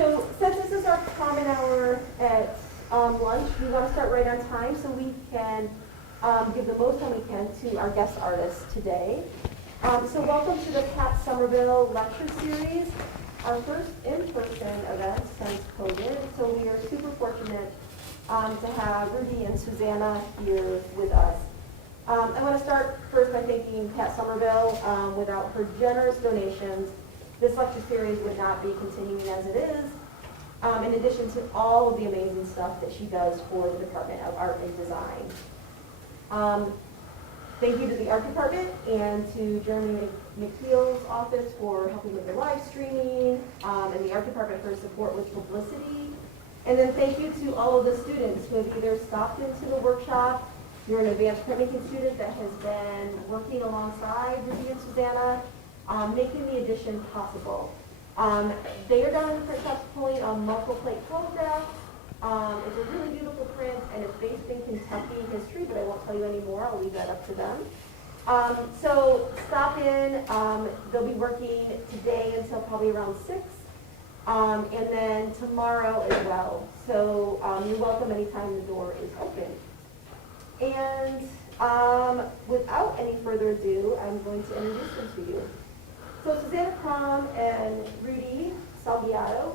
So since this is our common hour at lunch, we want to start right on time so we can give the most time we can to our guest artists today. So welcome to the Pat Summerville Lecture Series, our first in-person event since COVID. So we are super fortunate to have Rudy and Susanna here with us. I want to start first by thanking Pat Summerville. Without her generous donations, this lecture series would not be continuing as it is, in addition to all of the amazing stuff that she does for the Department of Art and Design. Thank you to the Art Department and to Jeremy McKeel's office for helping with the live streaming, and the Art Department for support with publicity. And then thank you to all of the students who have either stopped into the workshop. You're an advanced printmaking student that has been working alongside Rudy and Susanna, making the edition possible. They are down in the print shops pulling on multiple plate photographs. It's a really beautiful print, and it's based in Kentucky history, but I won't tell you any more. I'll leave that up to them. So stop in. They'll be working today until probably around 6, and then tomorrow as well. So you're welcome anytime the door is open. And without any further ado, I'm going to introduce them to you. So Susanna Crum and Rudy Salgado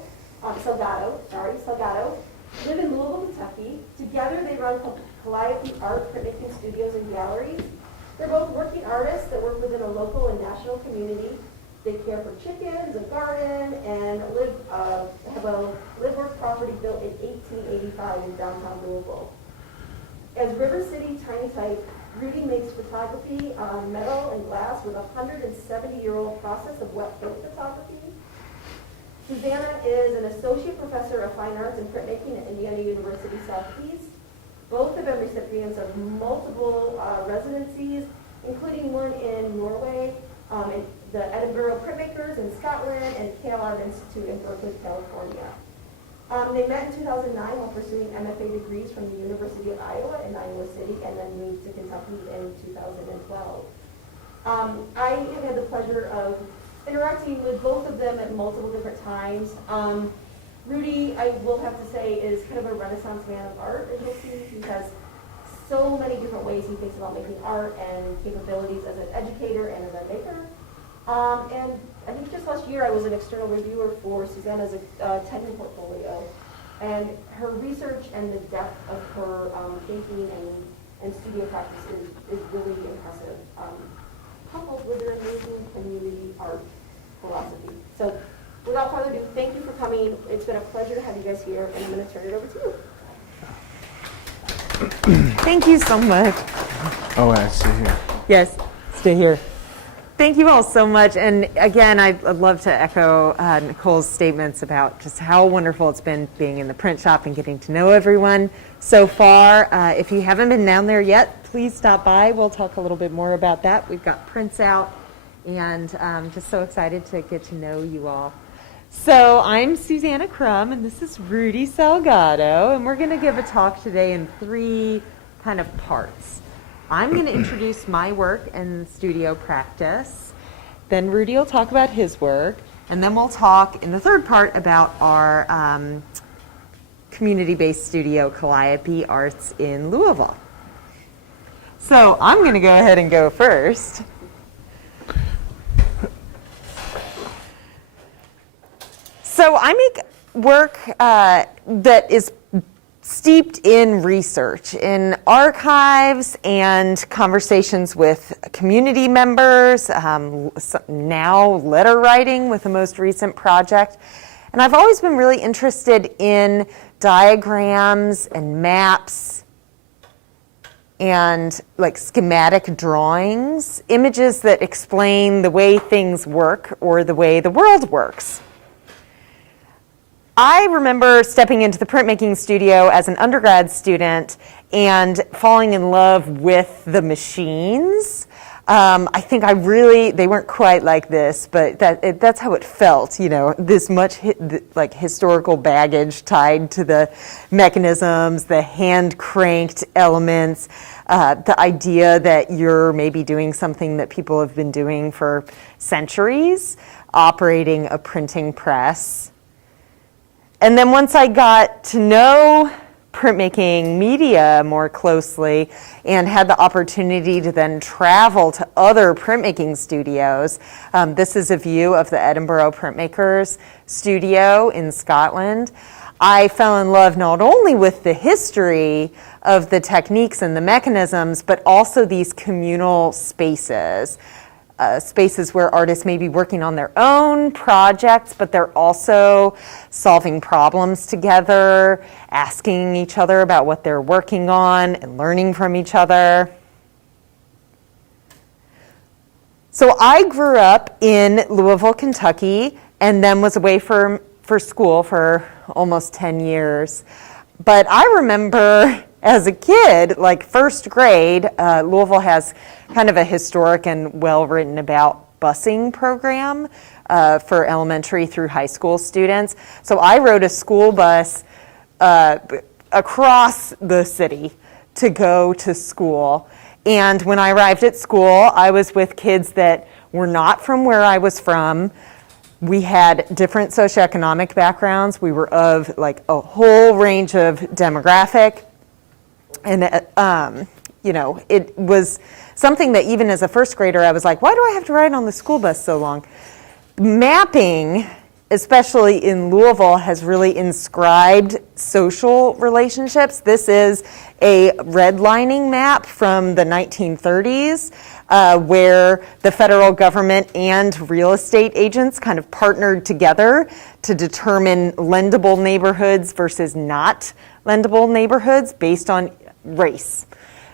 live in Louisville, Kentucky. Together they run Calliope Art Printmaking Studios and Galleries. They're both working artists that work within a local and national community. They care for chickens, a garden, and have a live-work property built in 1885 in downtown Louisville. As River City Tintype, Rudy makes photography on metal and glass with a 170-year-old process of wet plate photography. Susanna is an associate professor of fine arts and printmaking at Indiana University Southeast. Both have been recipients of multiple residencies, including one in Norway, in the Edinburgh Printmakers in Scotland, and Cal Art Institute in Berkeley, California. They met in 2009 while pursuing MFA degrees from the University of Iowa in Iowa City, and then moved to Kentucky in 2012. I have had the pleasure of interacting with both of them at multiple different times. Rudy, I will have to say, is kind of a renaissance man of art, as you'll see. He has so many different ways he thinks about making art and capabilities as an educator and as a maker. And I think just last year I was an external reviewer for Susanna's tenure portfolio. And her research and the depth of her thinking and studio practice is really impressive, coupled with her amazing community art philosophy. So without further ado, thank you for coming. It's been a pleasure to have you guys here, and I'm going to turn it over to you. Thank you so much. Oh, I stay here. Yes, stay here. Thank you all so much. And again, I'd love to echo Nicole's statements about just how wonderful it's been being in the print shop and getting to know everyone so far. If you haven't been down there yet, please stop by. We'll talk a little bit more about that. We've got prints out, and just so excited to get to know you all. So I'm Susanna Crum, and this is Rudy Salgado, and we're going to give a talk today in 3 kind of parts. I'm going to introduce my work and studio practice. Then Rudy will talk about his work. And then we'll talk in the 3rd part about our community-based studio, Calliope Arts in Louisville. So I'm going to go ahead and go first. So I make work that is steeped in research, in archives and conversations with community members, now letter writing with the most recent project. And I've always been really interested in diagrams and maps and like schematic drawings, images that explain the way things work or the way the world works. I remember stepping into the printmaking studio as an undergrad student and falling in love with the machines. I think they weren't quite like this, but that's how it felt, you know, this much like historical baggage tied to the mechanisms, the hand-cranked elements, the idea that you're maybe doing something that people have been doing for centuries, operating a printing press. And then once I got to know printmaking media more closely and had the opportunity to then travel to other printmaking studios, this is a view of the Edinburgh Printmakers studio in Scotland. I fell in love not only with the history of the techniques and the mechanisms, but also these communal spaces. Spaces where artists may be working on their own projects, but they're also solving problems together, asking each other about what they're working on, and learning from each other. So I grew up in Louisville, Kentucky, and then was away for school for almost 10 years. But I remember as a kid, like first grade, Louisville has kind of a historic and well-written about busing program for elementary through high school students. So I rode a school bus across the city to go to school. And when I arrived at school, I was with kids that were not from where I was from. We had different socioeconomic backgrounds. We were of like a whole range of demographic. And, it was something that even as a first grader, I was like, why do I have to ride on the school bus so long? Mapping, especially in Louisville, has really inscribed social relationships. This is a redlining map from the 1930s, where the federal government and real estate agents kind of partnered together to determine lendable neighborhoods versus not lendable neighborhoods based on race.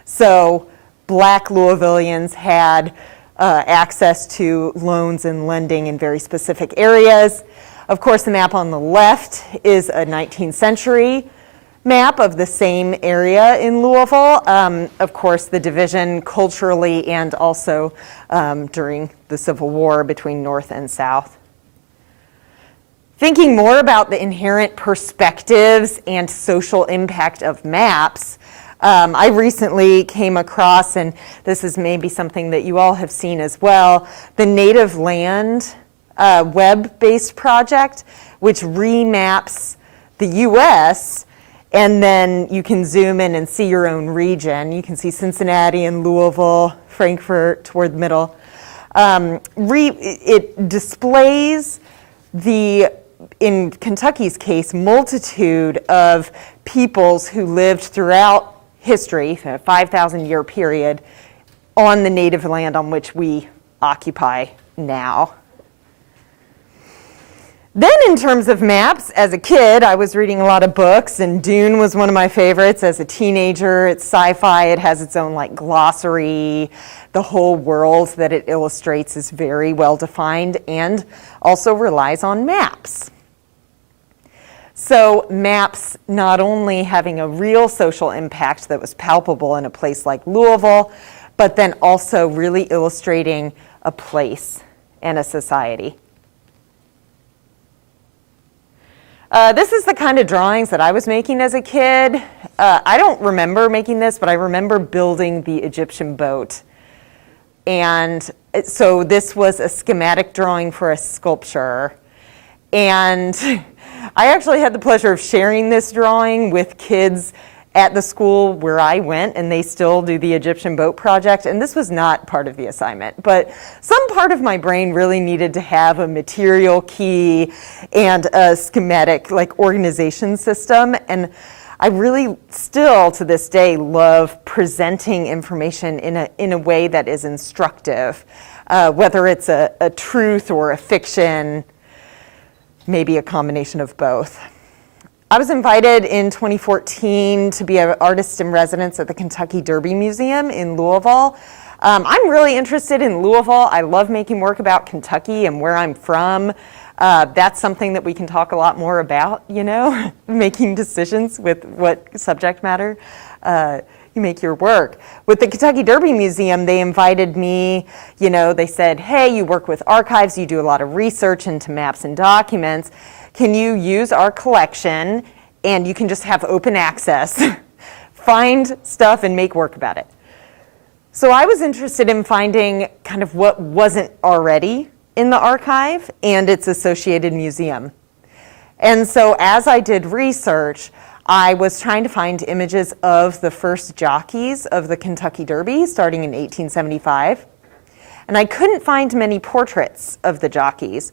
So Black Louisvillians had access to loans and lending in very specific areas. Of course, the map on the left is a 19th century map of the same area in Louisville. Of course, the division culturally and also during the Civil War between North and South. Thinking more about the inherent perspectives and social impact of maps, I recently came across, and this is maybe something that you all have seen as well, the Native Land web-based project, which remaps the US, and then you can zoom in and see your own region. You can see Cincinnati and Louisville, Frankfurt toward the middle. It displays in Kentucky's case, multitude of peoples who lived throughout history, a 5,000-year period, on the native land on which we occupy now. Then in terms of maps, as a kid, I was reading a lot of books, and Dune was one of my favorites. As a teenager, it's sci-fi. It has its own glossary. The whole world that it illustrates is very well defined and also relies on maps. So maps not only having a real social impact that was palpable in a place like Louisville, but then also really illustrating a place and a society. This is the kind of drawings that I was making as a kid. I don't remember making this, but I remember building the Egyptian boat. And so this was a schematic drawing for a sculpture. And I actually had the pleasure of sharing this drawing with kids at the school where I went, and they still do the Egyptian boat project. And this was not part of the assignment, but some part of my brain really needed to have a material key and a schematic organization system. And I really still to this day love presenting information in a way that is instructive, whether it's a truth or a fiction, maybe a combination of both. I was invited in 2014 to be an artist in residence at the Kentucky Derby Museum in Louisville. I'm really interested in Louisville. I love making work about Kentucky and where I'm from. That's something that we can talk a lot more about, making decisions with what subject matter you make your work. With the Kentucky Derby Museum, they invited me, they said, hey, you work with archives, you do a lot of research into maps and documents. Can you use our collection and you can just have open access, find stuff and make work about it? So I was interested in finding kind of what wasn't already in the archive and its associated museum. And so as I did research, I was trying to find images of the first jockeys of the Kentucky Derby starting in 1875. And I couldn't find many portraits of the jockeys.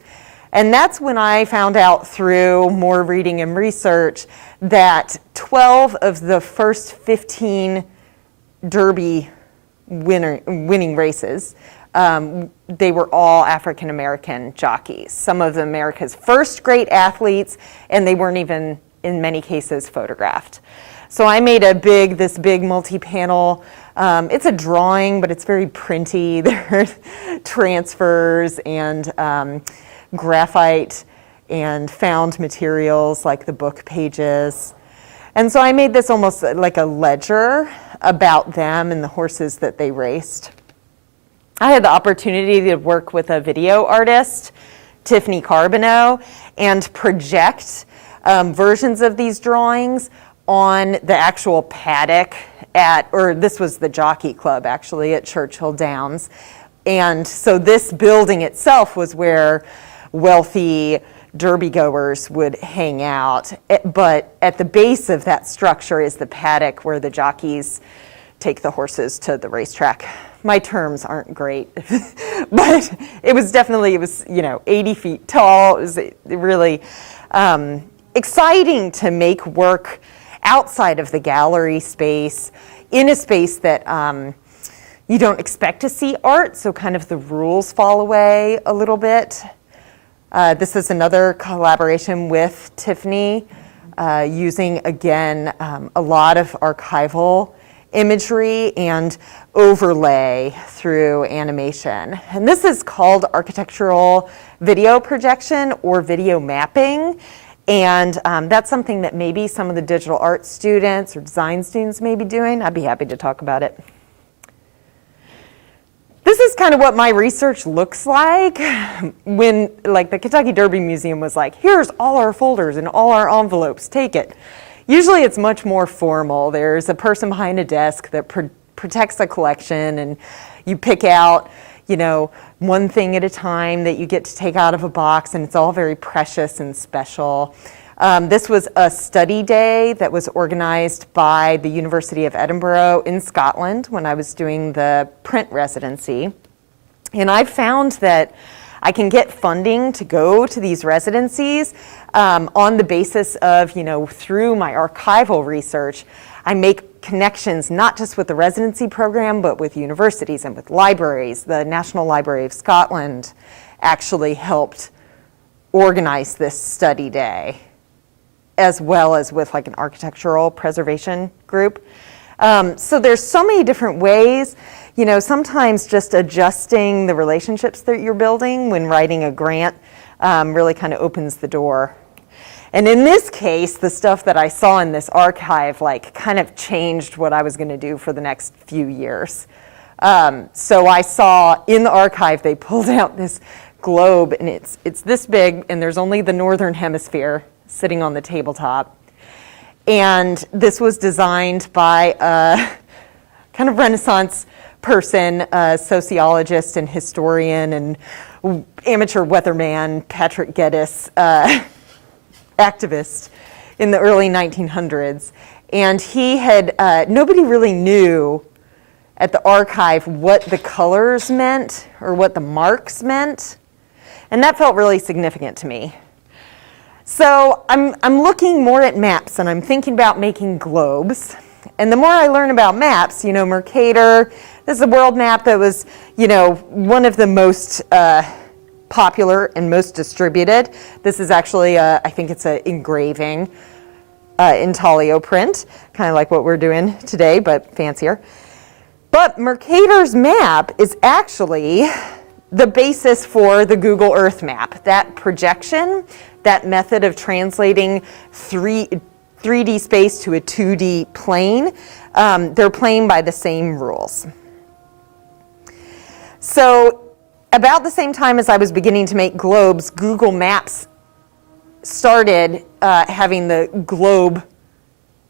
And that's when I found out through more reading and research that 12 of the first 15 Derby winning races, they were all African American jockeys. Some of America's first great athletes, and they weren't even, in many cases, photographed. So I made this big multi-panel. It's a drawing, but it's very printy. There's transfers and graphite and found materials like the book pages. And so I made this almost like a ledger about them and the horses that they raced. I had the opportunity to work with a video artist, Tiffany Carbonneau, and project versions of these drawings on the actual paddock this was the Jockey Club actually at Churchill Downs. And so this building itself was where wealthy derby goers would hang out. But at the base of that structure is the paddock where the jockeys take the horses to the racetrack. My terms aren't great, but it was 80 feet tall. It was really exciting to make work outside of the gallery space, in a space that you don't expect to see art, so kind of the rules fall away a little bit. This is another collaboration with Tiffany, using, again, a lot of archival imagery and overlay through animation. And this is called architectural video projection or video mapping. And that's something that maybe some of the digital art students or design students may be doing. I'd be happy to talk about it. This is kind of what my research looks like when, like, the Kentucky Derby Museum was like, here's all our folders and all our envelopes, take it. Usually it's much more formal. There's a person behind a desk that protects the collection, and you pick out, one thing at a time that you get to take out of a box, and it's all very precious and special. This was a study day that was organized by the University of Edinboro in Scotland when I was doing the print residency. And I found that I can get funding to go to these residencies on the basis of, through my archival research, I make connections not just with the residency program, but with universities and with libraries. The National Library of Scotland actually helped organize this study day, as well as with like an architectural preservation group. So there's so many different ways, sometimes just adjusting the relationships that you're building when writing a grant really kind of opens the door. And in this case, the stuff that I saw in this archive kind of changed what I was going to do for the next few years. So I saw in the archive, they pulled out this globe, and it's this big, and there's only the northern hemisphere sitting on the tabletop. And this was designed by a kind of Renaissance person, a sociologist and historian and amateur weatherman, Patrick Geddes, activist in the early 1900s. And he had, nobody really knew at the archive what the colors meant or what the marks meant. And that felt really significant to me. So I'm looking more at maps, and I'm thinking about making globes. And the more I learn about maps, Mercator, this is a world map that was, one of the most popular and most distributed. This is actually, I think it's an engraving intaglio print, kind of like what we're doing today, but fancier. But Mercator's map is actually the basis for the Google Earth map. That projection, that method of translating 3D space to a 2D plane, they're playing by the same rules. So about the same time as I was beginning to make globes, Google Maps started having the globe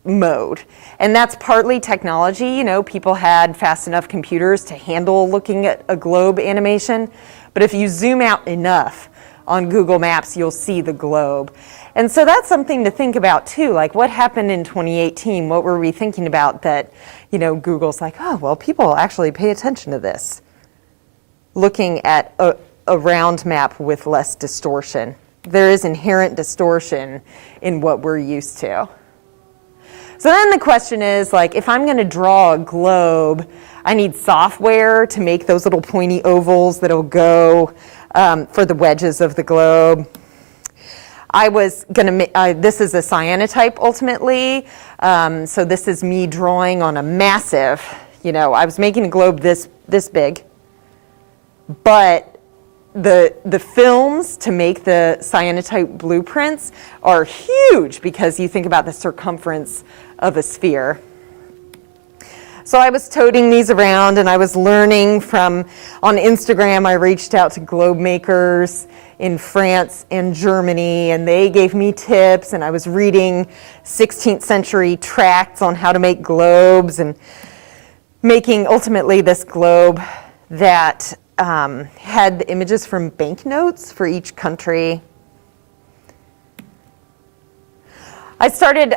mode. And that's partly technology. People had fast enough computers to handle looking at a globe animation. But if you zoom out enough, on Google Maps, you'll see the globe. And so that's something to think about too, like what happened in 2018? What were we thinking about that, Google's like, oh, well, people actually pay attention to this. Looking at a round map with less distortion. There is inherent distortion in what we're used to. So then the question is, like, if I'm going to draw a globe, I need software to make those little pointy ovals that'll go for the wedges of the globe. I was going to make, this is a cyanotype ultimately. So this is me drawing on a massive, I was making a globe this big. But the films to make the cyanotype blueprints are huge because you think about the circumference of a sphere. So I was toting these around and I was learning on Instagram, I reached out to globe makers in France and Germany, and they gave me tips, and I was reading 16th century tracts on how to make globes and making ultimately this globe that had the images from banknotes for each country. I started,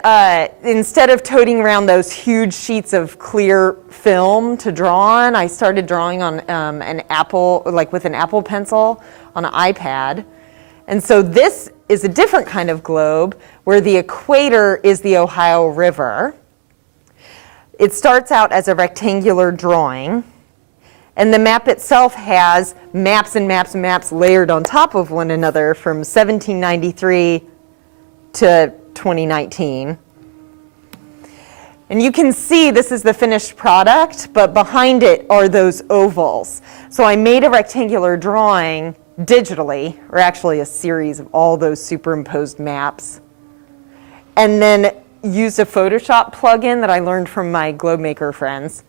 instead of toting around those huge sheets of clear film to draw on, I started drawing on an Apple, like with an Apple Pencil on an iPad. And so this is a different kind of globe where the equator is the Ohio River. It starts out as a rectangular drawing, and the map itself has maps and maps and maps layered on top of one another from 1793 to 2019. And you can see this is the finished product, but behind it are those ovals. So I made a rectangular drawing digitally, or actually a series of all those superimposed maps, and then used a Photoshop plugin that I learned from my globe maker friends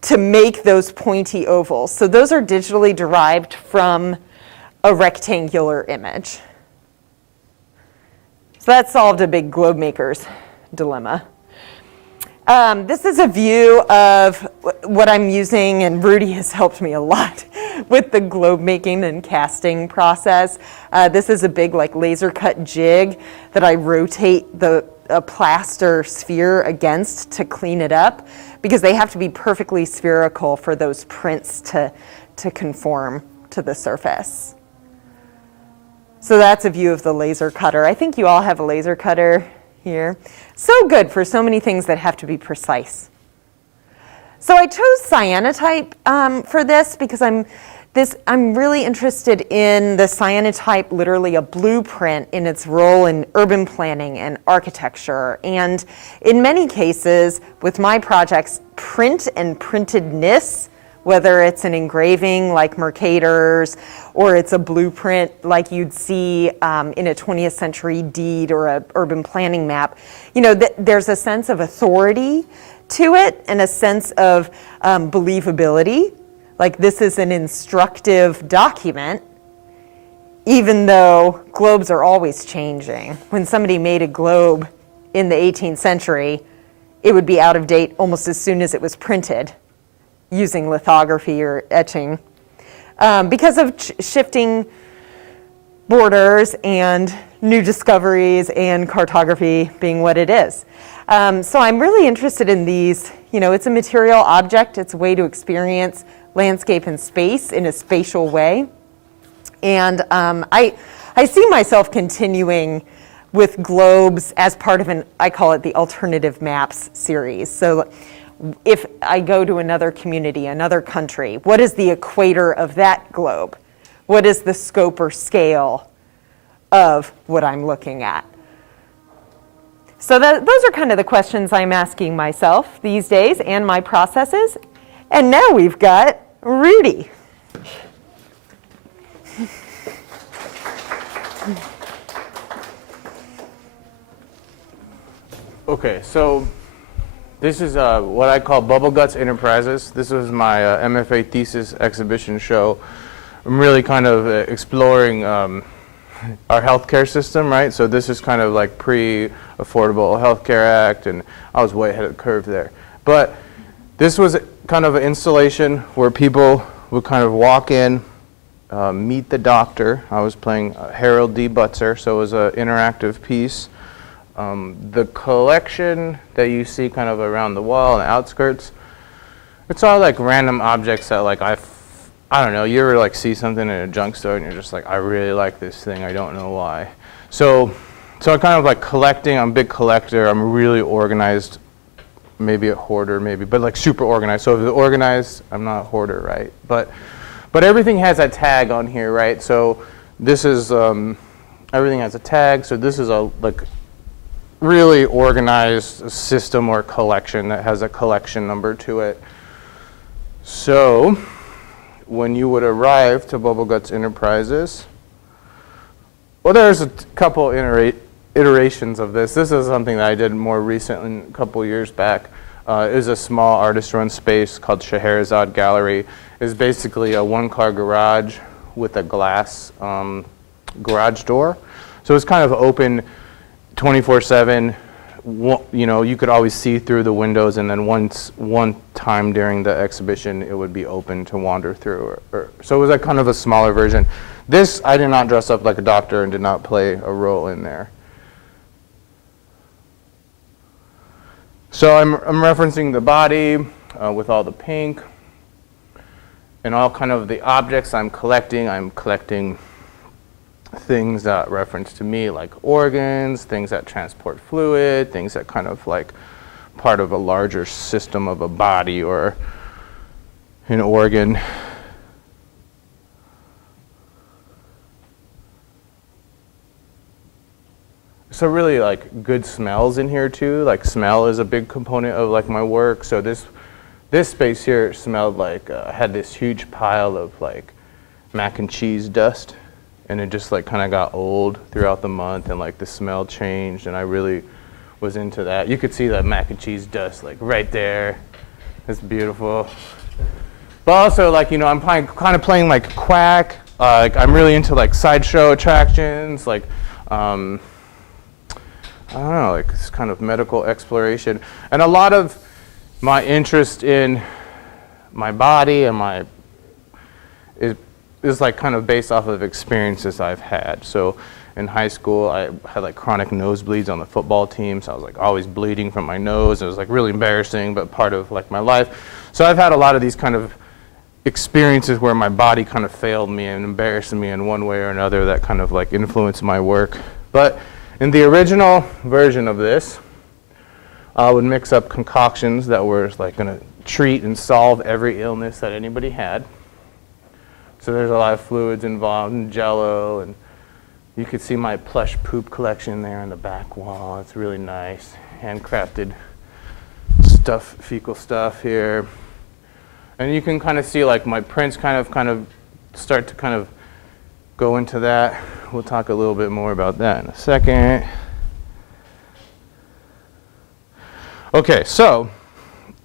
to make those pointy ovals. So those are digitally derived from a rectangular image. So that solved a big globe maker's dilemma. This is a view of what I'm using, and Rudy has helped me a lot with the globe making and casting process. This is a big laser cut jig that I rotate a plaster sphere against to clean it up, because they have to be perfectly spherical for those prints to conform to the surface. So that's a view of the laser cutter. I think you all have a laser cutter here. So good for so many things that have to be precise. So I chose cyanotype for this because I'm really interested in the cyanotype, literally a blueprint in its role in urban planning and architecture. And in many cases, with my projects, print and printedness, whether it's an engraving like Mercator's, or it's a blueprint like you'd see in a 20th century deed or an urban planning map, there's a sense of authority to it and a sense of believability. Like this is an instructive document, even though globes are always changing. When somebody made a globe in the 18th century, it would be out of date almost as soon as it was printed using lithography or etching because of shifting borders and new discoveries and cartography being what it is. So I'm really interested in these. It's a material object. It's a way to experience landscape and space in a spatial way. And I see myself continuing with globes as part of I call it the Alternative Maps series. So if I go to another community, another country, what is the equator of that globe? What is the scope or scale of what I'm looking at? So those are kind of the questions I'm asking myself these days and my processes. And now we've got Rudy. Okay, so this is what I call Bubble Guts Enterprises. This was my Mfa Thesis Exhibition show. I'm really kind of exploring our healthcare system, right? So this is kind of like pre-Affordable Healthcare Act, and I was way ahead of the curve there. But this was kind of an installation where people would kind of walk in Meet the Doctor. I was playing Harold D. Butzer, so it was an interactive piece. The collection that you see kind of around the wall and the outskirts, it's all like random objects that like I don't know, you ever like see something in a junk store and you're just like, I really like this thing, I don't know why. So I'm kind of like collecting, I'm a big collector, I'm really organized, maybe a hoarder maybe, but like super organized. So if it's organized, I'm not a hoarder, right? But everything has a tag on here, right? So this is, everything has a tag, so this is a like really organized system or collection that has a collection number to it. So when you would arrive to Bubble Guts Enterprises, well, there's a couple iterations of this. This is something that I did more recently, a couple years back. It was a small artist-run space called Scheherazade Gallery. It's basically a one-car garage with a glass garage door. So it's kind of open 24/7. You know, you could always see through the windows, and then one time during the exhibition, it would be open to wander through. So it was like kind of a smaller version. This, I did not dress up like a doctor and did not play a role in there. So I'm referencing the body with all the pink and all kind of the objects I'm collecting. I'm collecting things that reference to me, like organs, things that transport fluid, things that kind of like part of a larger system of a body or an organ. So really like good smells in here too. Like smell is a big component of like my work. So this space here smelled like, had this huge pile of like mac and cheese dust. And it just like kind of got old throughout the month, and like the smell changed, and I really was into that. You could see that mac and cheese dust like right there. It's beautiful. But also like, you know, I'm kind of playing like Quack. Like I'm really into like sideshow attractions, like I don't know, like this kind of medical exploration. And a lot of my interest in my body and is like kind of based off of experiences I've had. So in high school, I had like chronic nosebleeds on the football team, so I was like always bleeding from my nose. It was like really embarrassing, but part of like my life. So I've had a lot of these kind of experiences where my body kind of failed me and embarrassed me in one way or another that kind of like influenced my work. But in the original version of this, I would mix up concoctions that were like gonna treat and solve every illness that anybody had. So there's a lot of fluids involved, and Jello, and you could see my plush poop collection there on the back wall. It's really nice, handcrafted stuff, fecal stuff here. And you can kind of see like my prints kind of start to kind of go into that. We'll talk a little bit more about that in a second. Okay, so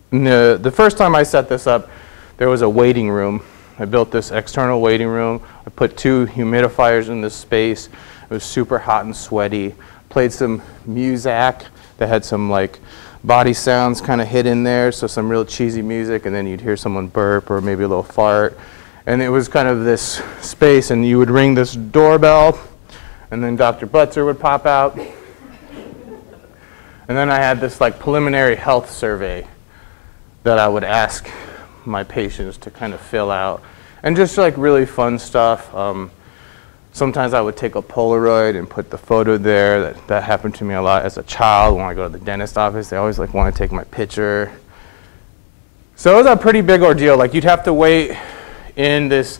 the first time I set this up, there was a waiting room. I built this external waiting room. I put 2 humidifiers in this space. It was super hot and sweaty. Played some Muzak that had some like body sounds kind of hid in there, so some real cheesy music, and then you'd hear someone burp or maybe a little fart. And it was kind of this space, and you would ring this doorbell, and then Dr. Butzer would pop out. And then I had this like preliminary health survey that I would ask my patients to kind of fill out, and just like really fun stuff. Sometimes I would take a Polaroid and put the photo there. That happened to me a lot as a child. When I go to the dentist office, they always like want to take my picture. So it was a pretty big ordeal. Like you'd have to wait in this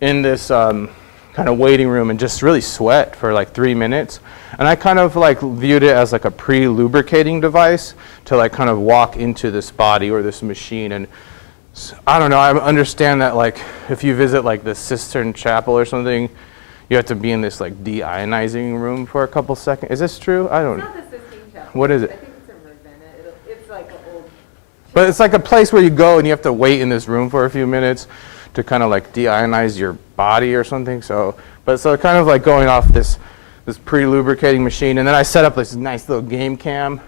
kind of waiting room and just really sweat for like 3 minutes. And I kind of like viewed it as like a pre-lubricating device to like kind of walk into this body or this machine. And I don't know, I understand that like if you visit like the Cistern Chapel or something, you have to be in this like deionizing room for a couple seconds. Is this true? I don't know. It's not the Sistine Chapel. What is it? I think it's in Ravenna. It's like an old... But it's like a place where you go and you have to wait in this room for a few minutes to kind of like deionize your body or something. So kind of like going off this pre-lubricating machine. And then I set up this nice little game cam.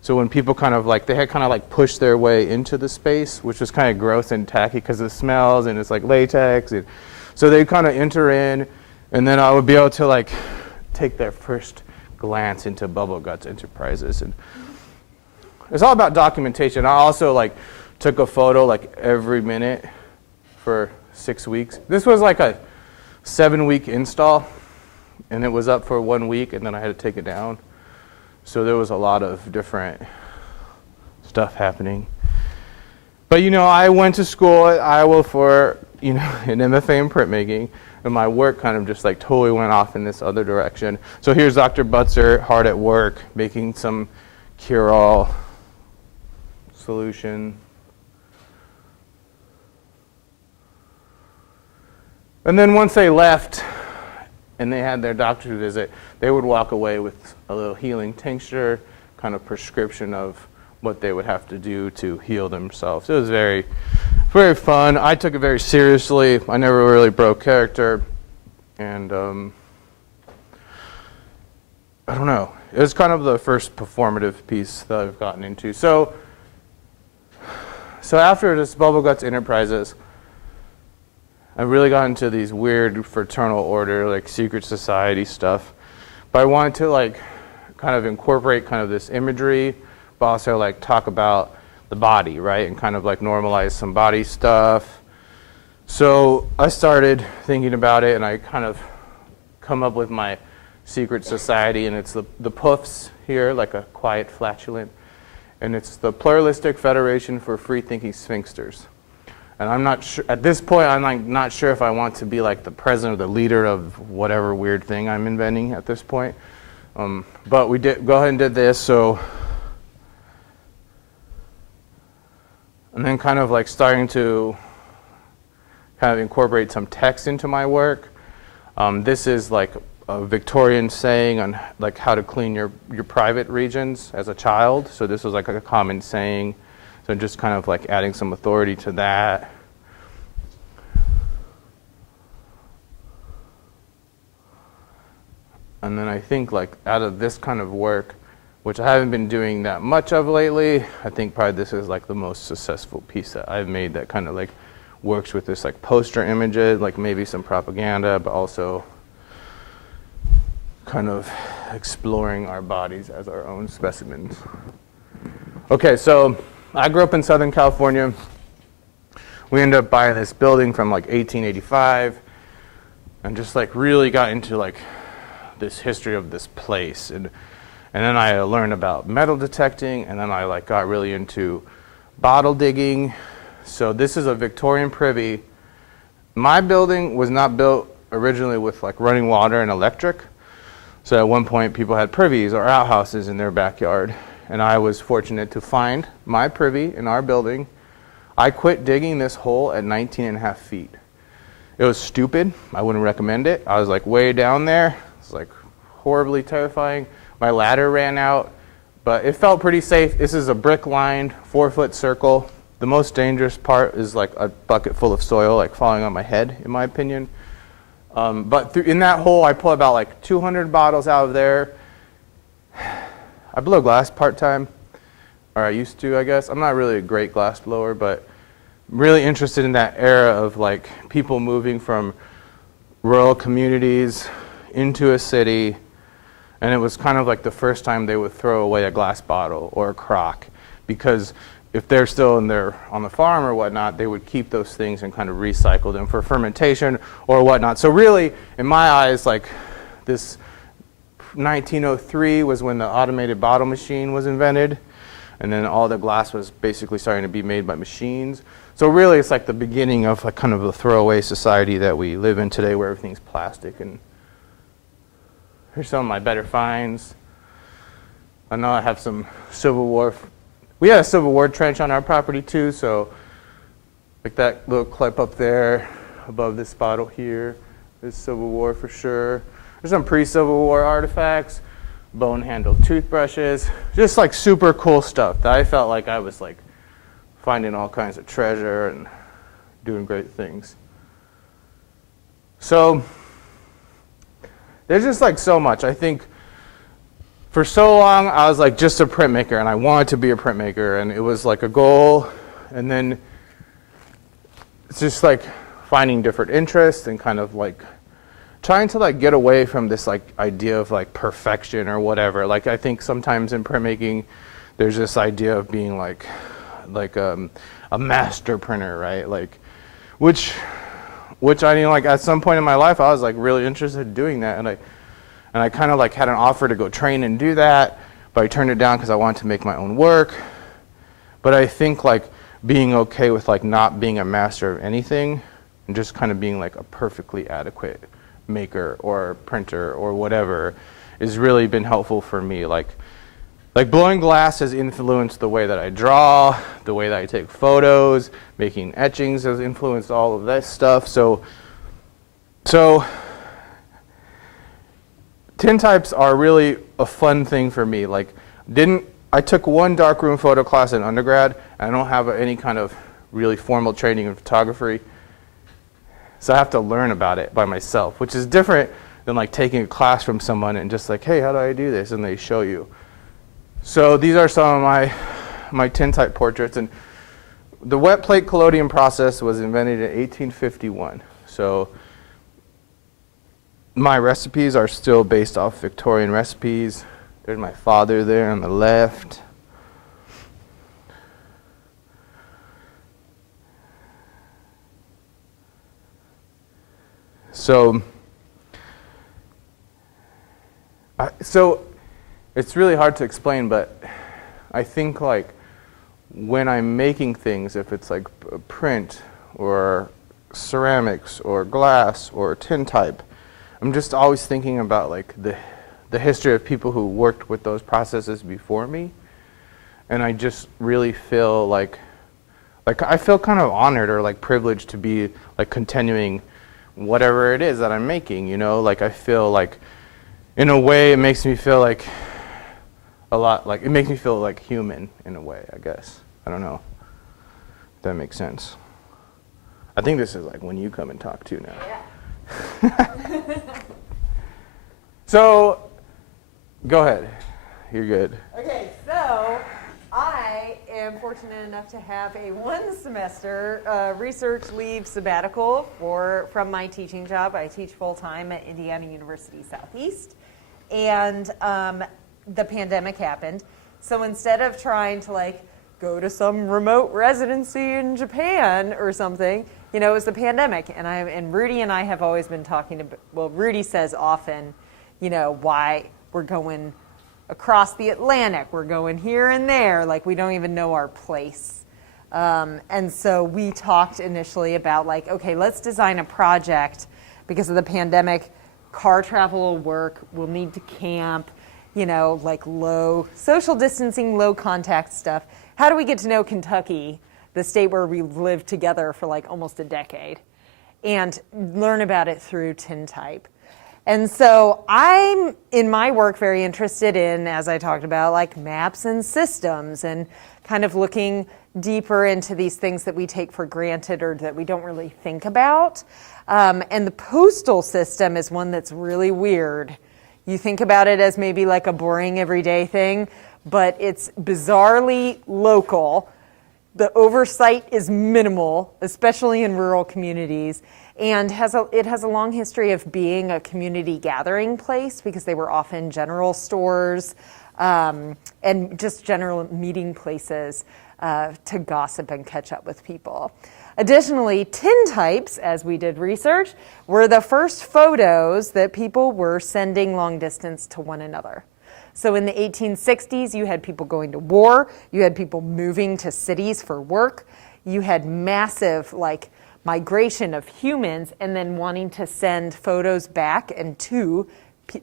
So when people kind of like, they had kind of like pushed their way into the space, which was kind of gross and tacky because of the smells, and it's like latex. So they'd kind of enter in, and then I would be able to like take their first glance into Bubble Guts Enterprises. And it's all about documentation. I also like took a photo like every minute for 6 weeks. This was like a 7-week install, and it was up for 1 week, and then I had to take it down. So there was a lot of different stuff happening. But you know, I went to school at Iowa for, you know, an MFA in printmaking, and my work kind of just like totally went off in this other direction. So here's Dr. Butzer hard at work making some cure-all solution. And then once they left and they had their doctor's visit, they would walk away with a little healing tincture, kind of prescription of what they would have to do to heal themselves. It was very, very fun. I took it very seriously. I never really broke character. And I don't know. It was kind of the first performative piece that I've gotten into. So after this Bubble Guts Enterprises, I really got into these weird fraternal order, like secret society stuff. But I wanted to like kind of incorporate kind of this imagery, but also like talk about the body, right? And kind of like normalize some body stuff. So I started thinking about it, and I kind of come up with my secret society, and it's the PUFs here, like a quiet flatulent. And it's the Pluralistic Federation for Free-Thinking Sphinxters. And I'm not sure, at this point, I'm like not sure if I want to be like the president or the leader of whatever weird thing I'm inventing at this point. But we did go ahead and did this, so. And then kind of like starting to kind of incorporate some text into my work. This is like a Victorian saying on like how to clean your private regions as a child. So this was like a common saying. So just kind of like adding some authority to that. And then I think like out of this kind of work, which I haven't been doing that much of lately, I think probably this is like the most successful piece that I've made that kind of like works with this like poster images, like maybe some propaganda, but also kind of exploring our bodies as our own specimens. Okay, so I grew up in Southern California. We ended up buying this building from like 1885 and just like really got into like this history of this place. And then I learned about metal detecting, and then I like got really into bottle digging. So this is a Victorian Privy. My building was not built originally with like running water and electric. So at one point people had privies or outhouses in their backyard. And I was fortunate to find my privy in our building. I quit digging this hole at 19.5 feet. It was stupid. I wouldn't recommend it. I was like way down there. It's like horribly terrifying. My ladder ran out, but it felt pretty safe. This is a brick-lined 4-foot circle. The most dangerous part is like a bucket full of soil like falling on my head, in my opinion. But in that hole, I pulled about like 200 bottles out of there. I blow glass part-time, or I used to, I guess. I'm not really a great glass blower, but I'm really interested in that era of like people moving from rural communities into a city, and it was kind of like the first time they would throw away a glass bottle or a crock, because if they're still on the farm or whatnot, they would keep those things and kind of recycle them for fermentation or whatnot. So really, in my eyes, like this 1903 was when the automated bottle machine was invented, and then all the glass was basically starting to be made by machines. So really it's like the beginning of like kind of a throwaway society that we live in today, where everything's plastic. And here's some of my better finds. I know I have some Civil War. We had a Civil War trench on our property too, so like that little clip up there above this bottle here is Civil War for sure. There's some pre-Civil War artifacts, bone-handled toothbrushes, just like super cool stuff that I felt like I was like finding all kinds of treasure and doing great things. So there's just like so much. I think for so long I was like just a printmaker, and I wanted to be a printmaker, and it was like a goal, and then it's just like finding different interests and kind of like trying to like get away from this like idea of like perfection or whatever. Like I think sometimes in printmaking, there's this idea of being like a master printer, right? Like, which I mean, like at some point in my life, I was like really interested in doing that, and I kind of like had an offer to go train and do that, but I turned it down because I wanted to make my own work. But I think like being okay with like not being a master of anything and just kind of being like a perfectly adequate maker or printer or whatever has really been helpful for me. Like blowing glass has influenced the way that I draw, the way that I take photos, making etchings has influenced all of this stuff. So tintypes are really a fun thing for me. Like I took one darkroom photo class in undergrad, and I don't have any kind of really formal training in photography. So I have to learn about it by myself, which is different than like taking a class from someone and just like, hey, how do I do this? And they show you. So these are some of my tintype portraits. And the wet plate collodion process was invented in 1851. So my recipes are still based off Victorian recipes. There's my father there on the left. So it's really hard to explain, but I think like when I'm making things, if it's like print or ceramics or glass or tintype, I'm just always thinking about like the history of people who worked with those processes before me, and I just really feel like I feel kind of honored or like privileged to be like continuing whatever it is that I'm making, you know? Like I feel like in a way it makes me feel like a lot, like it makes me feel like human in a way, I guess. I don't know if that makes sense. I think this is like when you come and talk too now. Yeah. So go ahead. You're good. Okay, so I am fortunate enough to have a one-semester research leave sabbatical from my teaching job. I teach full-time at Indiana University Southeast, and the pandemic happened. So instead of trying to like go to some remote residency in Japan or something, you know, it was the pandemic. And Rudy and I have always been talking about, well, Rudy says often, you know, why we're going across the Atlantic, we're going here and there, like we don't even know our place. And so we talked initially about like, okay, let's design a project because of the pandemic, car travel will work, we'll need to camp, you know, like low social distancing, low contact stuff. How do we get to know Kentucky, the state where we lived together for like almost a decade, and learn about it through tintype? And so I'm, in my work, very interested in, as I talked about, like maps and systems and kind of looking deeper into these things that we take for granted or that we don't really think about. And the postal system is one that's really weird. You think about it as maybe like a boring everyday thing, but it's bizarrely local. The oversight is minimal, especially in rural communities, and it has a long history of being a community gathering place because they were often general stores and just general meeting places to gossip and catch up with people. Additionally, tintypes, as we did research, were the first photos that people were sending long distance to one another. So in the 1860s, you had people going to war, you had people moving to cities for work, you had massive like migration of humans and then wanting to send photos back and to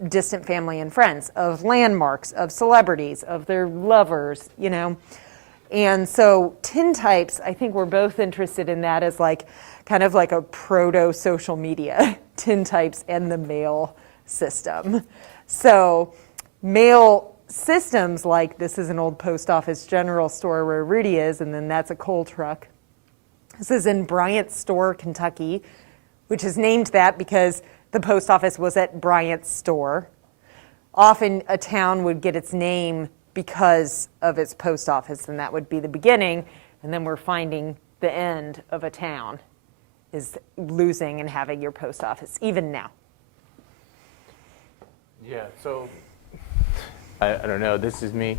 distant family and friends of landmarks, of celebrities, of their lovers, you know. And so tintypes, I think we're both interested in that as like kind of like a proto-social media, tintypes and the mail system. So mail systems like this is an old post office general store where Rudy is, and then that's a coal truck. This is in Bryant's Store, Kentucky, which is named that because the post office was at Bryant's Store. Often a town would get its name because of its post office, and that would be the beginning, and then we're finding the end of a town is losing and having your post office, even now? Yeah, so I don't know. This is me.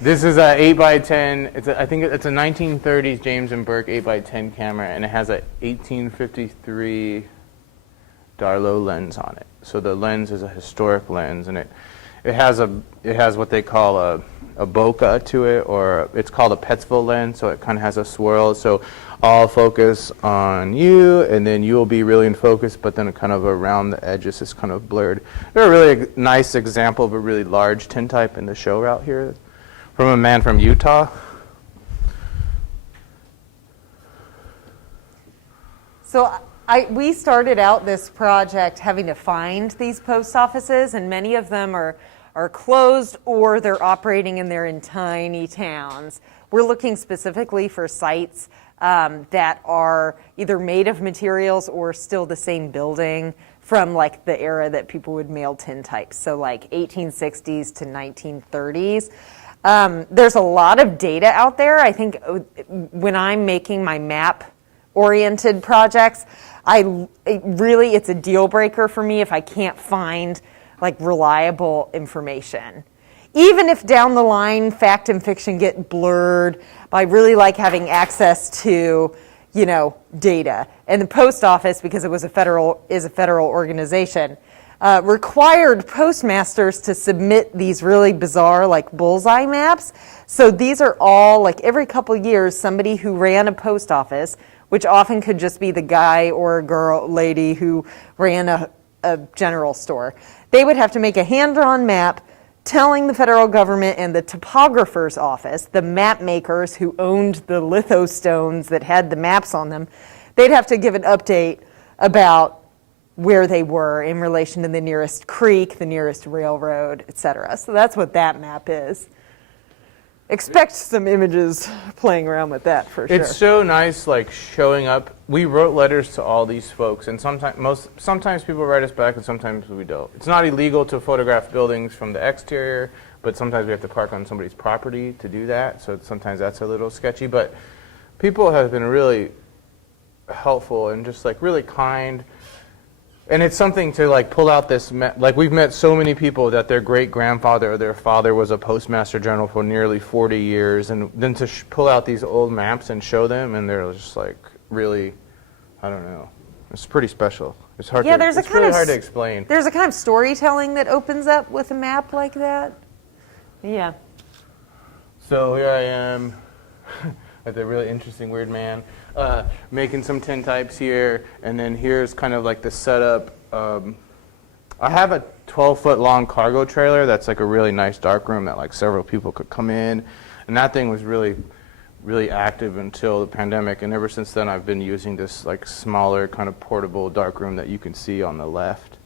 This is a 8x10. I think it's a 1930s James and Burke 8x10 camera, and it has a 1853 Darlot lens on it. So the lens is a historic lens, and it has what they call a bokeh to it, or it's called a Petzval lens. So it kind of has a swirl. So I'll focus on you, and then you'll be really in focus, but then kind of around the edges is kind of blurred. They're a really nice example of a really large tintype in the show route here, from a man from Utah. So we started out this project having to find these post offices, and many of them are closed or they're operating and they're in tiny towns. We're looking specifically for sites that are either made of materials or still the same building from like the era that people would mail tintypes, so like 1860s to 1930s. There's a lot of data out there. I think when I'm making my map-oriented projects, it's a deal breaker for me if I can't find like reliable information. Even if down the line fact and fiction get blurred, I really like having access to, data. And the post office, because it was a federal organization, required postmasters to submit these really bizarre like bullseye maps. So these are all like every couple years somebody who ran a post office, which often could just be the guy or lady who ran a general store. They would have to make a hand-drawn map telling the federal government and the topographer's office, the map makers who owned the lithostones that had the maps on them, they'd have to give an update about where they were in relation to the nearest creek, the nearest railroad, etc. So that's what that map is. Expect some images playing around with that for sure. It's so nice, like showing up. We wrote letters to all these folks, and sometimes people write us back, and sometimes we don't. It's not illegal to photograph buildings from the exterior, but sometimes we have to park on somebody's property to do that. So sometimes that's a little sketchy. But people have been really helpful and just like really kind. And it's something to like pull out this, like we've met so many people that their great-grandfather or their father was a postmaster general for nearly 40 years, and then to pull out these old maps and show them, and they're just like really, I don't know, it's pretty special. It's hard. Yeah, it's really hard to explain. There's a kind of storytelling that opens up with a map like that. Yeah. So here I am, with a really interesting weird man. Making some tintypes here, and then here's kind of like the setup. I have a 12-foot long cargo trailer that's like a really nice dark room that like several people could come in, and that thing was really, really active until the pandemic, and ever since then I've been using this like smaller kind of portable dark room that you can see on the left.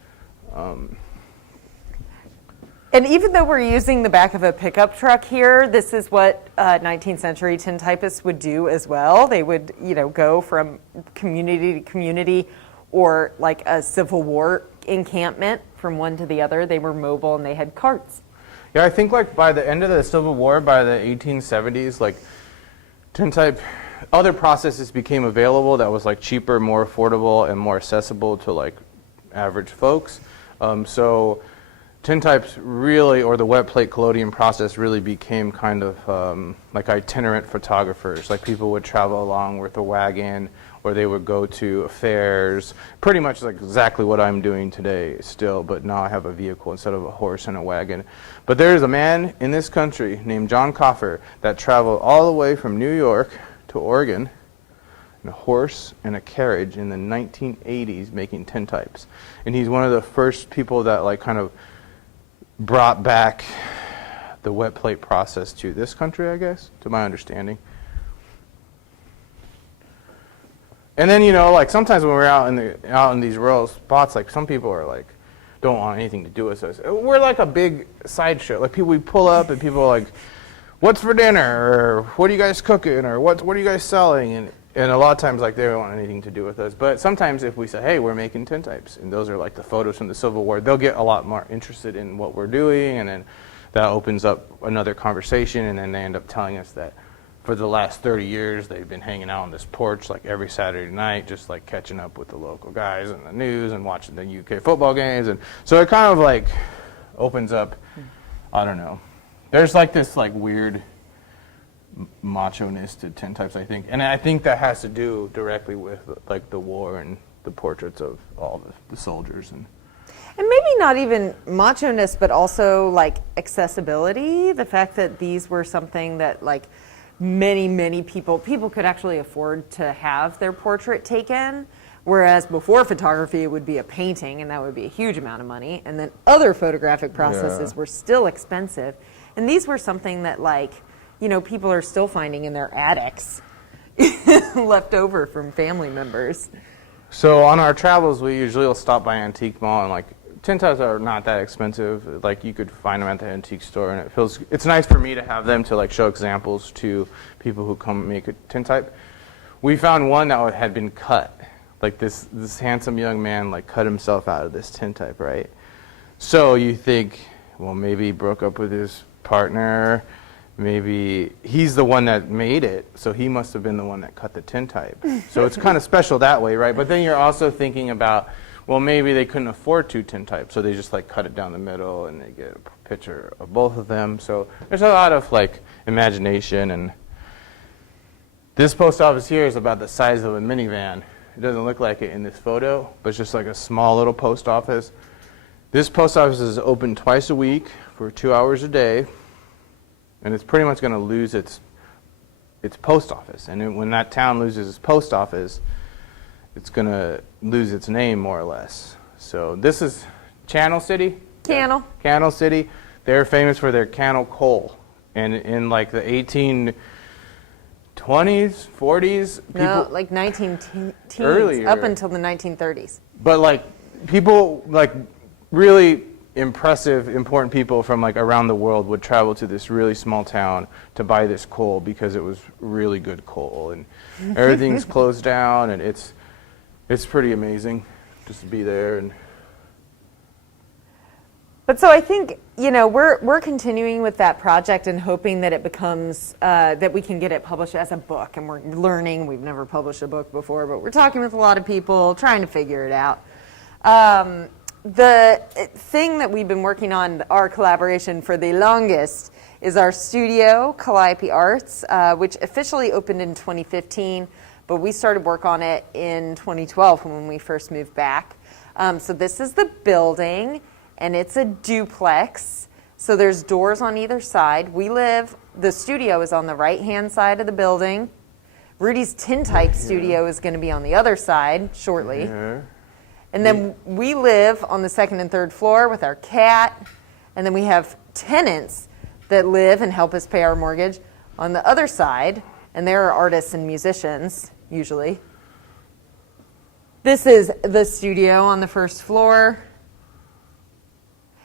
And even though we're using the back of a pickup truck here, this is what 19th century tintypists would do as well. They would, go from community to community, or like a Civil War encampment from one to the other. They were mobile and they had carts. Yeah, I think like by the end of the Civil War, by the 1870s, like tintype, other processes became available that was like cheaper, more affordable, and more accessible to like average folks. So tintypes really, or the wet plate collodion process really became kind of like itinerant photographers. Like people would travel along with a wagon, or they would go to fairs, pretty much like exactly what I'm doing today still, but now I have a vehicle instead of a horse and a wagon. But there's a man in this country named John Coffer that traveled all the way from New York to Oregon in a horse and a carriage in the 1980s making tintypes. And he's one of the first people that like kind of brought back the wet plate process to this country, I guess, to my understanding. And then, like sometimes when we're out in these rural spots, like some people are like, don't want anything to do with us. We're like a big sideshow. Like we pull up and people are like, what's for dinner? Or what are you guys cooking? Or what are you guys selling? And a lot of times, like, they don't want anything to do with us. But sometimes if we say, hey, we're making tintypes, and those are like the photos from the Civil War, they'll get a lot more interested in what we're doing, and then that opens up another conversation, and then they end up telling us that for the last 30 years, they've been hanging out on this porch like every Saturday night, just like catching up with the local guys and the news and watching the UK football games. And so it kind of like opens up, I don't know. There's like this like weird macho-ness to tintypes, I think. And I think that has to do directly with like the war and the portraits of all the soldiers. And maybe not even macho-ness, but also like accessibility. The fact that these were something that like many people could actually afford to have their portrait taken. Whereas before photography, it would be a painting, and that would be a huge amount of money. And then other photographic processes were still expensive. And these were something that, like, you know, people are still finding in their attics left over from family members. So on our travels, we usually will stop by Antique Mall, and like tintypes are not that expensive. Like you could find them at the antique store, and it's nice for me to have them to like show examples to people who come make a tintype. We found one that had been cut. Like this handsome young man like cut himself out of this tintype, right? So you think, well, maybe he broke up with his partner, maybe he's the one that made it, so he must have been the one that cut the tintype. So it's kind of special that way, right? But then you're also thinking about, well, maybe they couldn't afford 2 tintypes, so they just like cut it down the middle and they get a picture of both of them. So there's a lot of like imagination. And this post office here is about the size of a minivan. It doesn't look like it in this photo, but it's just like a small little post office. This post office is open twice a week for 2 hours a day, and it's pretty much going to lose its post office. And then when that town loses its post office, it's going to lose its name more or less. So this is Channel City. Cannell City. They're famous for their cannel coal. And in like the 1820s, 40s, people, No, like 19 teens, earlier, up until the 1930s. But like people, like really impressive, important people from like around the world would travel to this really small town to buy this coal because it was really good coal, and everything's closed down, and it's pretty amazing just to be there. And But so I think, you know, we're continuing with that project and hoping that it becomes, that we can get it published as a book. And we're learning. We've never published a book before, but we're talking with a lot of people, trying to figure it out. The thing that we've been working on, our collaboration for the longest, is our studio, Calliope Arts, which officially opened in 2015, but we started work on it in 2012 when we first moved back. So this is the building, and it's a duplex. So there's doors on either side. The studio is on the right-hand side of the building. Rudy's Tintype studio is going to be on the other side shortly. yeah. And then we live on the 2nd and 3rd floor with our cat. And then we have tenants that live and help us pay our mortgage on the other side. And they're artists and musicians, usually. This is the studio on the 1st floor.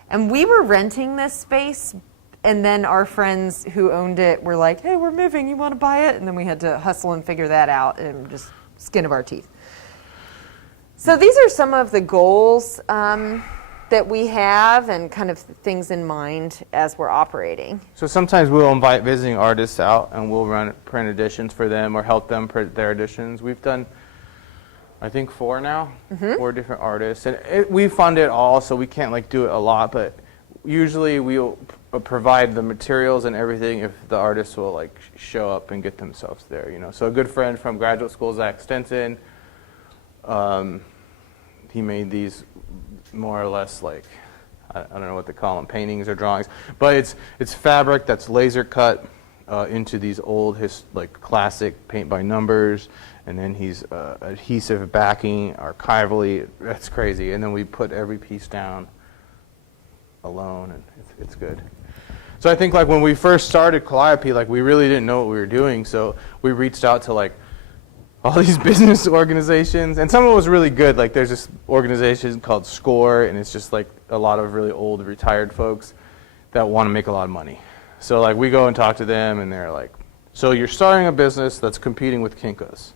And we were renting this space, and then our friends who owned it were like, hey, we're moving, you want to buy it? And then we had to hustle and figure that out, and just skin of our teeth. So these are some of the goals that we have and kind of things in mind as we're operating. So sometimes we'll invite visiting artists out, and we'll run print editions for them or help them print their editions. We've done, I think, 4 now, 4 different artists. And we fund it all, so we can't like do it a lot, but usually we'll provide the materials and everything if the artists will like show up and get themselves there, you know. So a good friend from graduate school, Zach Stinson, he made these more or less like, I don't know what to call them, paintings or drawings, but it's fabric that's laser cut into these old like classic paint by numbers, and then he's adhesive backing archivally. That's crazy. And then we put every piece down alone, and it's good. So I think like when we first started Calliope, like we really didn't know what we were doing, so we reached out to like all these business organizations, and some of it was really good. Like there's this organization called SCORE, and it's just like a lot of really old retired folks that want to make a lot of money. So like we go and talk to them, and they're like, so you're starting a business that's competing with Kinko's.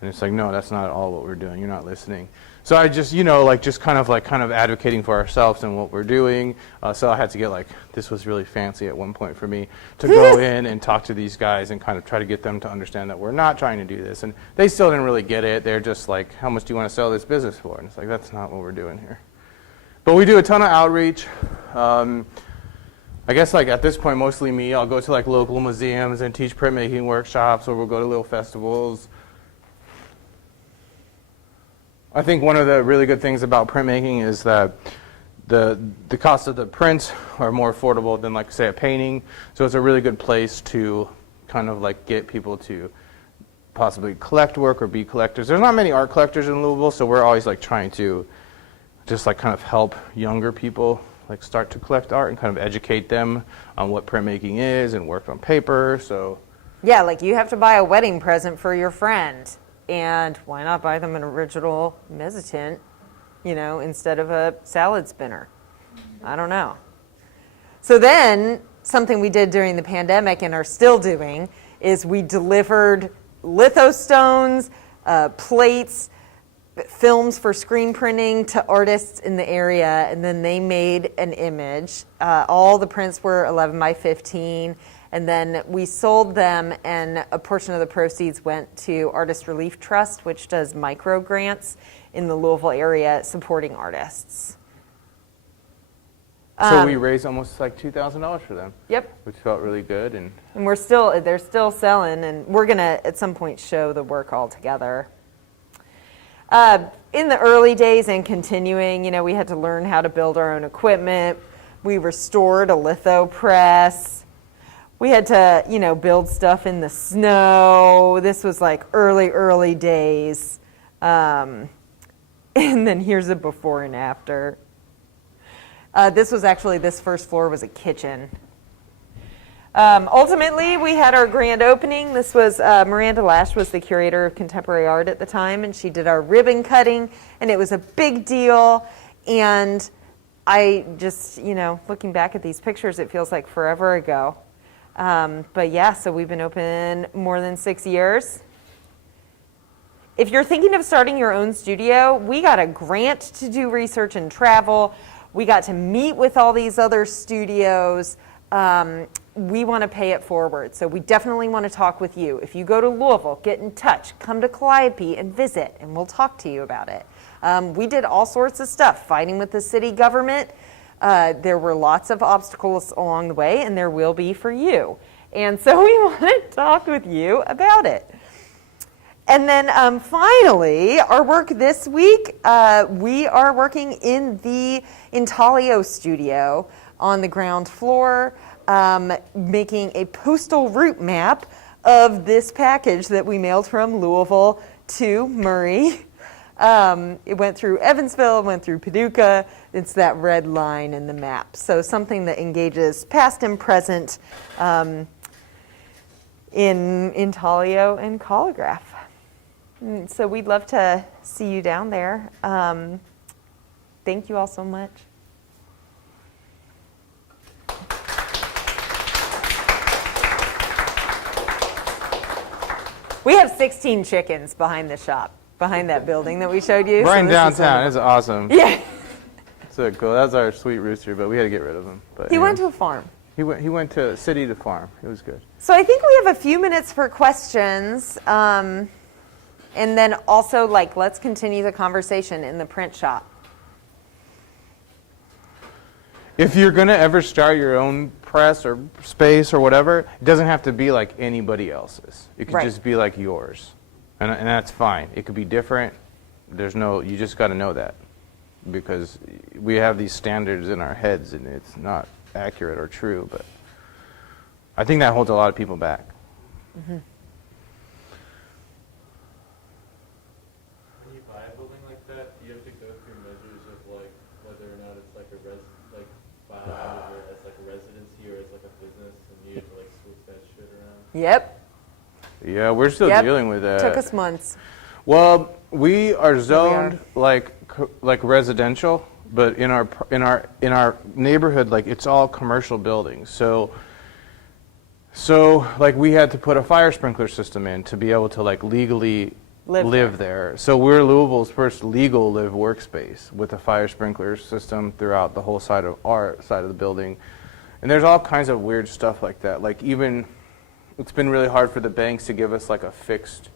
And it's like, no, that's not at all what we're doing. You're not listening. So I just, just kind of advocating for ourselves and what we're doing. So I had to get this was really fancy at one point for me, to go in and talk to these guys and kind of try to get them to understand that we're not trying to do this. And they still didn't really get it. They're just like, how much do you want to sell this business for? And it's like, that's not what we're doing here. But we do a ton of outreach. I guess at this point, mostly me. I'll go to local museums and teach printmaking workshops, or we'll go to little festivals. I think one of the really good things about printmaking is that the cost of the prints are more affordable than say a painting. So it's a really good place to kind of get people to possibly collect work or be collectors. There's not many art collectors in Louisville, so we're always trying to just kind of help younger people start to collect art and kind of educate them on what printmaking is and work on paper. So yeah, you have to buy a wedding present for your friend. And why not buy them an original mezzotint, instead of a salad spinner? I don't know. So then, something we did during the pandemic and are still doing is we delivered lithostones, plates, films for screen printing to artists in the area, and then they made an image. All the prints were 11 by 15. And then we sold them, and a portion of the proceeds went to Artist Relief Trust, which does micro grants in the Louisville area supporting artists. So we raised almost $2,000 for them. Yep. Which felt really good. And they're still selling, and we're going to at some point show the work all together. In the early days and continuing, we had to learn how to build our own equipment. We restored a litho press. We had to, build stuff in the snow. This was early days. And then here's a before and after. This first floor was a kitchen. Ultimately, we had our grand opening. This was, Miranda Lash was the curator of contemporary art at the time, and she did our ribbon cutting, and it was a big deal. And I just, looking back at these pictures, it feels like forever ago. But yeah, so we've been open more than 6 years. If you're thinking of starting your own studio, we got a grant to do research and travel. We got to meet with all these other studios. We want to pay it forward. So we definitely want to talk with you. If you go to Louisville, get in touch, come to Calliope and visit, and we'll talk to you about it. We did all sorts of stuff, fighting with the city government. There were lots of obstacles along the way, and there will be for you. And so we want to talk with you about it. And then finally, our work this week, we are working in the Intaglio studio on the ground floor, making a postal route map of this package that we mailed from Louisville to Murray. It went through Evansville, went through Paducah. It's that red line in the map. So something that engages past and present in intaglio and collograph. So we'd love to see you down there. Thank you all so much. We have 16 chickens behind the shop, behind that building that we showed you. Right downtown. It's awesome. Yeah. So cool. That's our sweet rooster, but we had to get rid of him. But he went to a farm. He went to city to farm. It was good. So I think we have a few minutes for questions. And then also, let's continue the conversation in the print shop. If you're going to ever start your own press or space or whatever, it doesn't have to be like anybody else's. It could just be like yours. And that's fine. It could be different. You just got to know that. Because we have these standards in our heads, and it's not accurate or true. But I think that holds a lot of people back. Mm-hmm. Yep. Yeah, we're still dealing with that. Took us months. Well, we are zoned like residential, but in our neighborhood, it's all commercial buildings. So we had to put a fire sprinkler system in to be able to legally Live there. So we're Louisville's first legal live workspace with a fire sprinkler system throughout the whole side of our side of the building. And there's all kinds of weird stuff like that. Like even, it's been really hard for the banks to give us like a fixed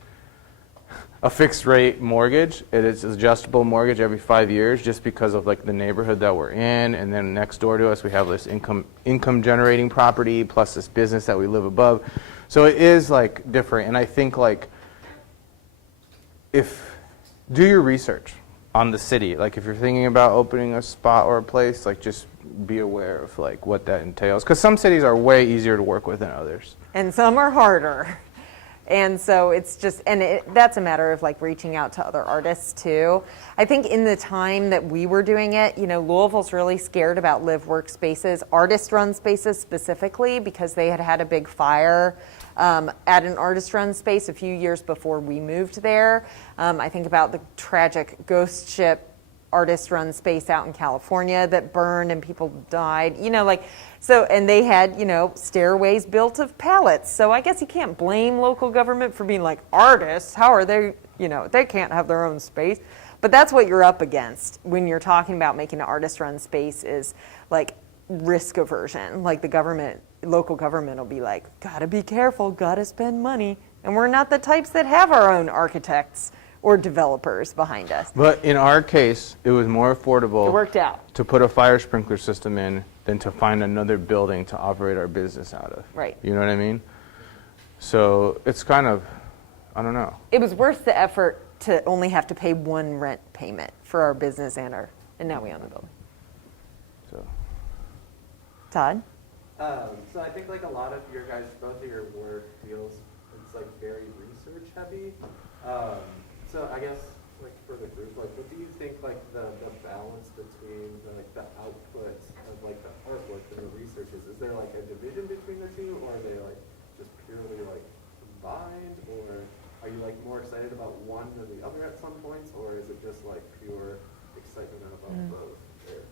rate mortgage. It is adjustable mortgage every 5 years just because of like the neighborhood that we're in. And then next door to us, we have this income generating property plus this business that we live above. So it is like different. And I think like, do your research on the city. Like if you're thinking about opening a spot or a place, like just be aware of like what that entails. Because some cities are way easier to work with than others. And some are harder. And so it's just, that's a matter of like reaching out to other artists too. I think in the time that we were doing it, Louisville's really scared about live workspaces, artist-run spaces specifically, because they had had a big fire at an artist-run space a few years before we moved there. I think about the tragic ghost ship artist-run space out in California that burned and people died, so, and they had, stairways built of pallets. So I guess you can't blame local government for being like, artists, how are they, they can't have their own space. But that's what you're up against when you're talking about making an artist-run space is like risk aversion. Like local government will be like, gotta be careful, gotta spend money. And we're not the types that have our own architects or developers behind us. But in our case, it was more affordable. It worked out. To put a fire sprinkler system in than to find another building to operate our business out of. Right. You know what I mean? So it's kind of, I don't know. It was worth the effort to only have to pay one rent payment for our business and now we own the building. So. Todd? So I think like a lot of both of your work feels, it's like very research heavy. So I guess like for the group, like what do you think like the balance between the output of like the artwork and the research is? Is there like a division between the two, or are they like just purely like combined, or are you like more excited about one than the other at some points, or is it just like pure excitement about both there?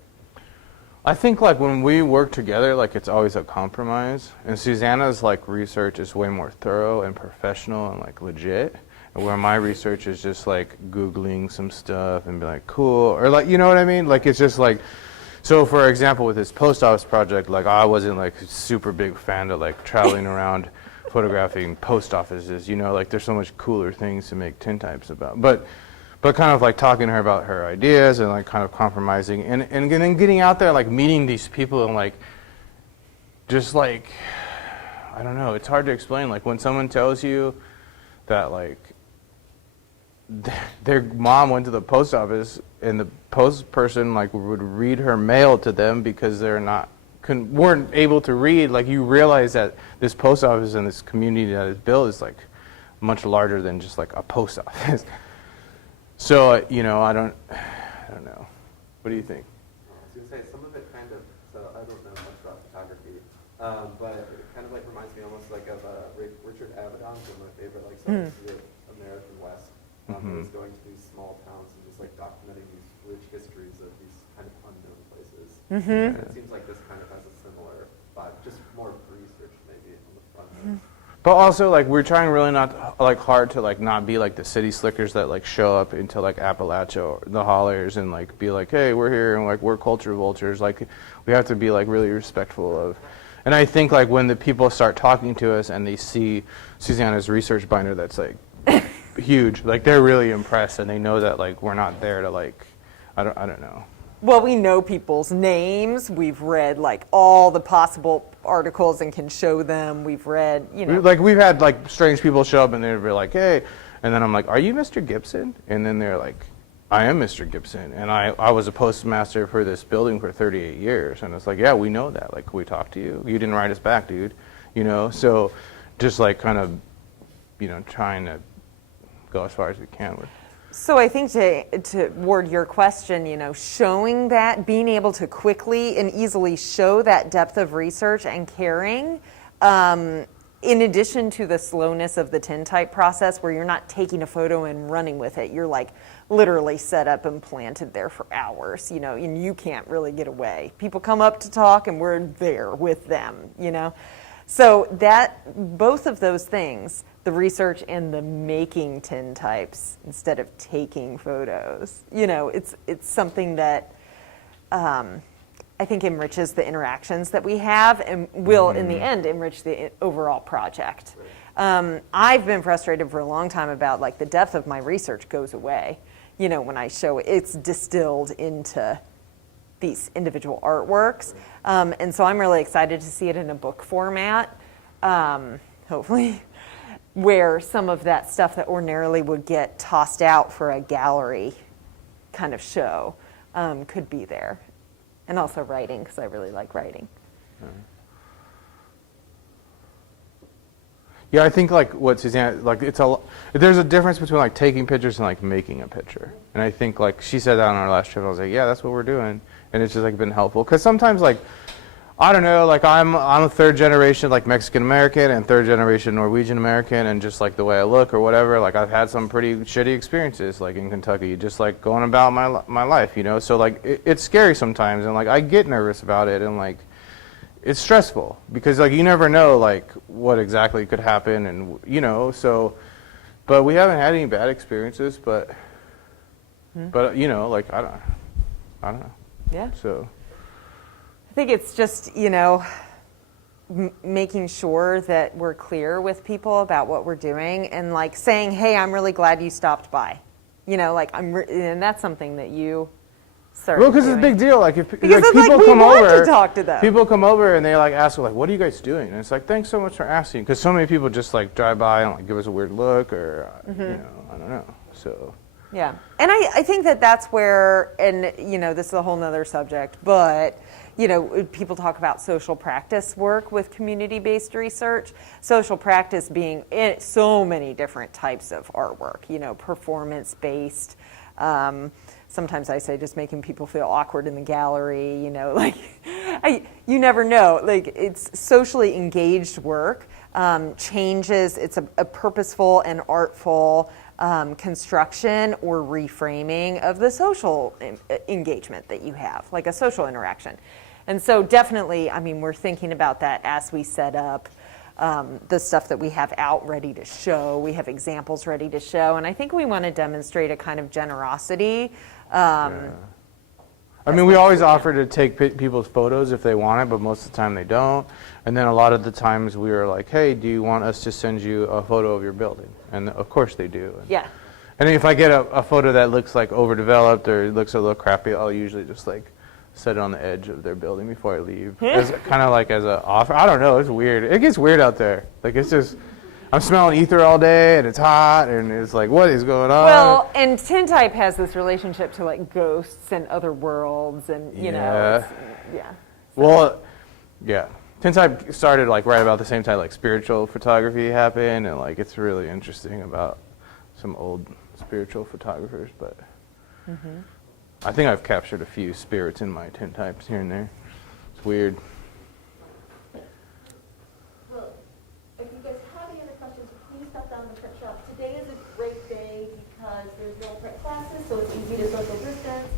I think like when we work together, like it's always a compromise. And Susanna's like research is way more thorough and professional and like legit. And where my research is just like Googling some stuff and be like, cool. Or like, you know what I mean? Like it's just like, so for example, with this post office project, like I wasn't like super big fan of like traveling around photographing post offices, like there's so much cooler things to make tintypes about. But kind of like talking to her about her ideas and like kind of compromising and then getting out there, like meeting these people and like, just like, I don't know, it's hard to explain. Like when someone tells you that like, their mom went to the post office and the post person like would read her mail to them because they're weren't able to read. Like you realize that this post office and this community that is built is like much larger than just like a post office. So I don't know. What do you think? I was going to say some of it kind of. So I don't know much about photography, but it kind of like reminds me almost like of Richard Avedon, one of my favorite like songs of the American West. Is going to these small towns and just like documenting these rich histories of these kind of unknown places. And it seems like this kind of has a similar vibe, just more research maybe on the front end. But also like we're trying really not like hard to like not be like the city slickers that like show up into like Appalachia or the hollers and like be like, hey, we're here and like we're culture vultures. Like we have to be like really respectful of. And I think like when the people start talking to us and they see Susanna's research binder that's like huge, like they're really impressed and they know that like we're not there to like I don't know. Well, we know people's names. We've read like all the possible articles and can show them. We've read, like we've had like strange people show up and they'd be like, hey, and then I'm like, are you Mr. Gibson? And then they're like, I am Mr. Gibson, and I was a postmaster for this building for 38 years. And it's like, yeah, we know that. Like we talked to you. You didn't write us back, dude. So just like kind of trying to go as far as we can with. So I think to word your question, showing that, being able to quickly and easily show that depth of research and caring, in addition to the slowness of the tintype process where you're not taking a photo and running with it, you're like literally set up and planted there for hours, and you can't really get away. People come up to talk and we're there with them, So both of those things, the research and the making tintypes instead of taking photos, it's something that I think enriches the interactions that we have and will, in the end, enrich the overall project. I've been frustrated for a long time about like the depth of my research goes away, when I show it's distilled into these individual artworks. And so I'm really excited to see it in a book format, hopefully, where some of that stuff that ordinarily would get tossed out for a gallery kind of show could be there. And also writing, because I really like writing. Yeah, I think like what Susanna, like there's a difference between like taking pictures and like making a picture. And I think like she said that on our last trip, I was like, yeah, that's what we're doing. And it's just like been helpful. Because sometimes like, I don't know, like I'm a third generation like Mexican American and third generation Norwegian American, and just like the way I look or whatever, like I've had some pretty shitty experiences like in Kentucky, just like going about my life, So like it's scary sometimes, and like I get nervous about it, and like it's stressful because like you never know like what exactly could happen, and so, but we haven't had any bad experiences, but like I don't know. Yeah. So I think it's just, making sure that we're clear with people about what we're doing and like saying, hey, I'm really glad you stopped by. And that's something that you started Well, because it's a doing. big deal. Like if Because like, it's people like we come want over, to talk to them. people come over and they like ask like, what are you guys doing? And it's like, thanks so much for asking, because so many people just like drive by and like give us a weird look or I don't know. So. Yeah, and I think that's where, and this is a whole nother subject, but people talk about social practice work with community-based research. Social practice being so many different types of artwork, performance-based. Sometimes I say just making people feel awkward in the gallery, you never know. Like it's socially engaged work, changes, it's a purposeful and artful construction or reframing of the social engagement that you have, like a social interaction. And so definitely, we're thinking about that as we set up the stuff that we have out ready to show. We have examples ready to show, and I think we want to demonstrate a kind of generosity. We always offer to take people's photos if they want it, but most of the time they don't. And then a lot of the times we are like, hey, do you want us to send you a photo of your building? And of course they do. Yeah. And if I get a photo that looks like overdeveloped or it looks a little crappy, I'll usually just like set it on the edge of their building before I leave. As kind of like as an offer. I don't know, it's weird. It gets weird out there. Like it's just, I'm smelling ether all day and it's hot and it's like, what is going on? Well, and Tintype has this relationship to like ghosts and other worlds and, Well, yeah. Tintype started like right about the same time like spiritual photography happened, and like it's really interesting about some old spiritual photographers, but I think I've captured a few spirits in my tintypes here and there. It's weird. Well, if you guys have any other questions, please stop down to the print shop. Today is a great day because there's no print classes, so it's easy to social distance.